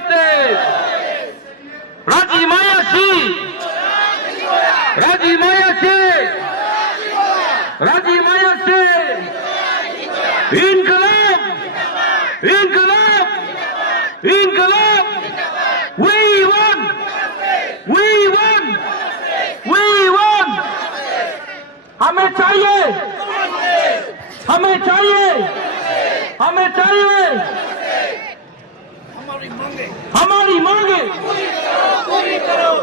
justice. Raji Mayashi. Raji Mayashi. Raji Mayashi. Inqilab. Inqilab. Inqilab. We won. We won. We won. हमें चाहिए. हमें चाहिए. हमें चाहिए. हमारी मांगे.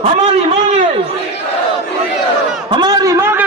हमारी मांगे. हमारी मांगे